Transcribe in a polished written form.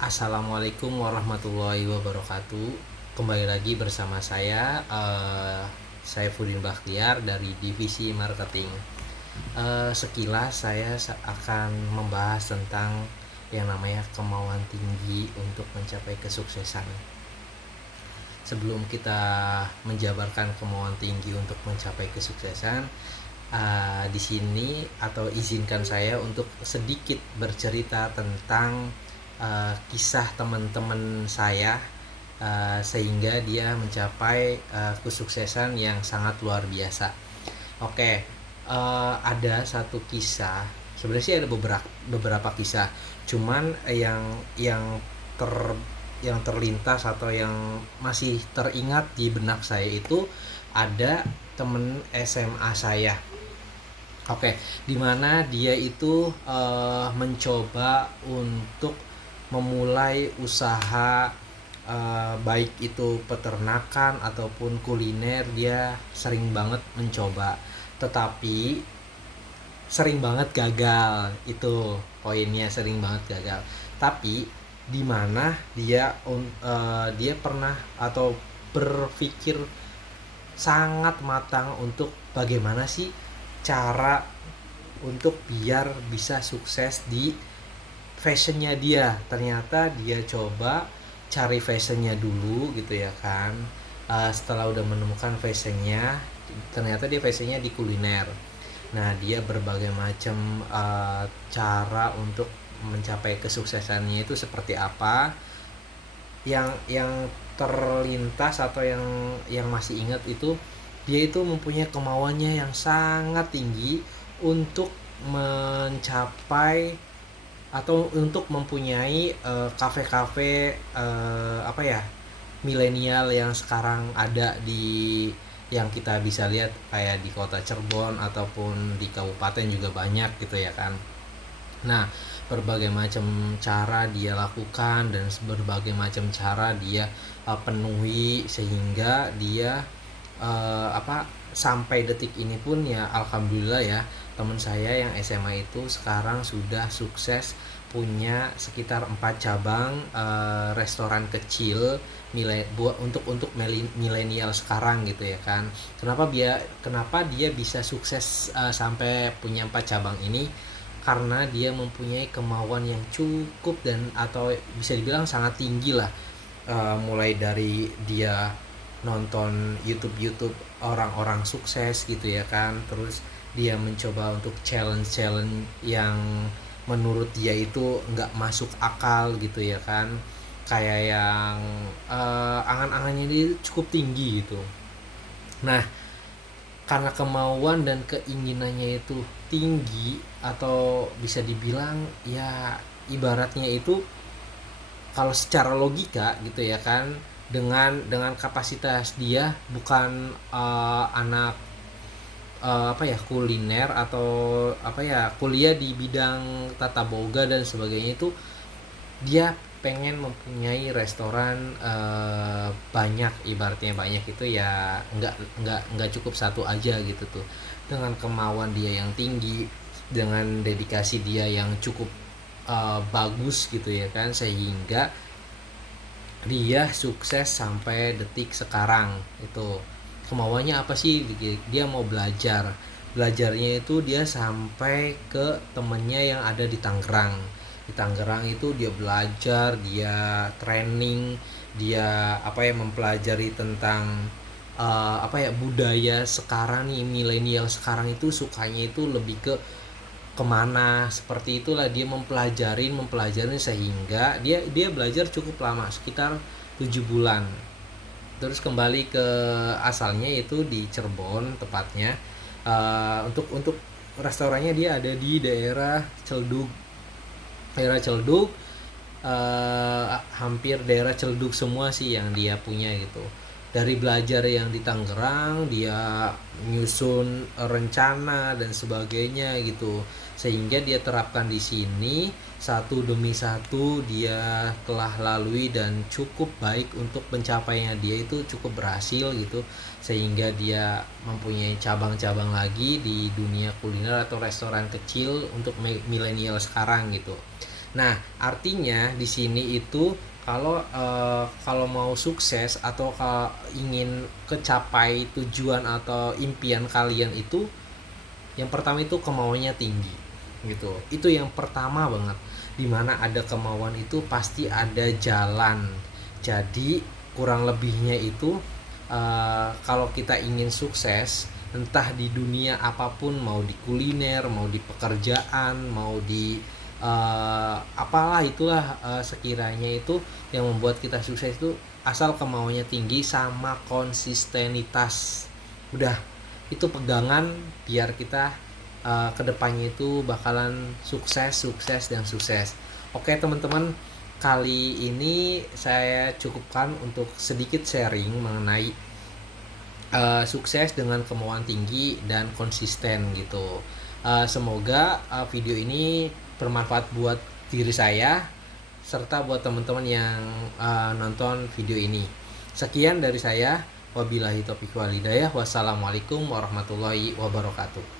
Assalamualaikum warahmatullahi wabarakatuh. Kembali lagi bersama saya Fudin Bakhtiar dari Divisi Marketing. Sekilas saya akan membahas tentang yang namanya kemauan tinggi untuk mencapai kesuksesan. Sebelum kita menjabarkan kemauan tinggi untuk mencapai kesuksesan, di sini atau izinkan saya untuk sedikit bercerita tentang kisah teman-teman saya sehingga dia mencapai kesuksesan yang sangat luar biasa. Oke, ada satu kisah. Sebenarnya sih ada beberapa kisah. Cuman ter yang terlintas atau yang masih teringat di benak saya itu ada temen SMA saya. Oke, dimana dia itu mencoba untuk memulai usaha baik itu peternakan ataupun kuliner. Dia sering banget mencoba, tetapi sering banget gagal. Itu poinnya, sering banget gagal. Tapi di mana dia pernah atau berpikir sangat matang untuk bagaimana sih cara untuk biar bisa sukses di fashionnya dia. Ternyata dia coba cari fashionnya dulu gitu ya kan. Setelah udah menemukan fashionnya, ternyata dia fashionnya di kuliner. Nah, dia berbagai macam cara untuk mencapai kesuksesannya itu seperti apa. Yang terlintas atau yang masih ingat itu, dia itu mempunyai kemauannya yang sangat tinggi untuk mencapai atau untuk mempunyai kafe-kafe milenial yang sekarang ada di yang kita bisa lihat kayak di kota Cirebon ataupun di kabupaten juga banyak gitu ya kan. Nah, berbagai macam cara dia lakukan dan berbagai macam cara dia penuhi sehingga dia sampai detik ini pun ya alhamdulillah ya, teman saya yang SMA itu sekarang sudah sukses punya sekitar 4 cabang restoran kecil untuk milenial sekarang gitu ya kan. Kenapa dia bisa sukses sampai punya 4 cabang ini? Karena dia mempunyai kemauan yang cukup dan atau bisa dibilang sangat tinggi lah. Mulai dari dia nonton YouTube orang-orang sukses gitu ya kan, terus dia mencoba untuk challenge yang menurut dia itu nggak masuk akal gitu ya kan, kayak yang angan-angannya dia cukup tinggi gitu. Nah, karena kemauan dan keinginannya itu tinggi, atau bisa dibilang ya ibaratnya itu kalau secara logika gitu ya kan, dengan kapasitas dia bukan anak kuliner atau kuliah di bidang tata boga dan sebagainya, itu dia pengen mempunyai restoran banyak, ibaratnya banyak itu ya nggak cukup satu aja gitu tuh. Dengan kemauan dia yang tinggi, dengan dedikasi dia yang cukup bagus gitu ya kan, sehingga dia sukses sampai detik sekarang. Itu kemauannya apa sih? Dia mau belajarnya itu dia sampai ke temennya yang ada di Tangerang itu dia belajar, dia training, dia mempelajari tentang budaya sekarang nih, milenial sekarang itu sukanya itu lebih ke kemana, seperti itulah. Dia mempelajari sehingga dia belajar cukup lama, sekitar 7 bulan. Terus kembali ke asalnya itu di Cirebon tepatnya. Untuk restorannya dia ada di daerah Celduk, hampir daerah Celduk semua sih yang dia punya gitu. Dari belajar yang di Tangerang, dia nyusun rencana dan sebagainya gitu, sehingga dia terapkan di sini satu demi satu. Dia telah lalui dan cukup baik untuk pencapaiannya dia itu cukup berhasil gitu, sehingga dia mempunyai cabang-cabang lagi di dunia kuliner atau restoran kecil untuk milenial sekarang gitu. Nah, artinya di sini itu kalau mau sukses atau kalau ingin kecapai tujuan atau impian kalian itu, yang pertama itu kemauannya tinggi gitu. Itu yang pertama banget. Dimana ada kemauan itu pasti ada jalan. Jadi kurang lebihnya itu kalau kita ingin sukses entah di dunia apapun, mau di kuliner, mau di pekerjaan, mau di apalah itulah, sekiranya itu yang membuat kita sukses itu asal kemauannya tinggi sama konsistenitas. Udah, itu pegangan biar kita kedepannya itu bakalan sukses, sukses, dan sukses. Oke teman-teman, kali ini saya cukupkan untuk sedikit sharing mengenai sukses dengan kemauan tinggi dan konsisten gitu. Semoga video ini bermanfaat buat diri saya serta buat teman-teman yang nonton video ini. Sekian dari saya. Wabillahi taufiq wal hidayah. Wassalamualaikum warahmatullahi wabarakatuh.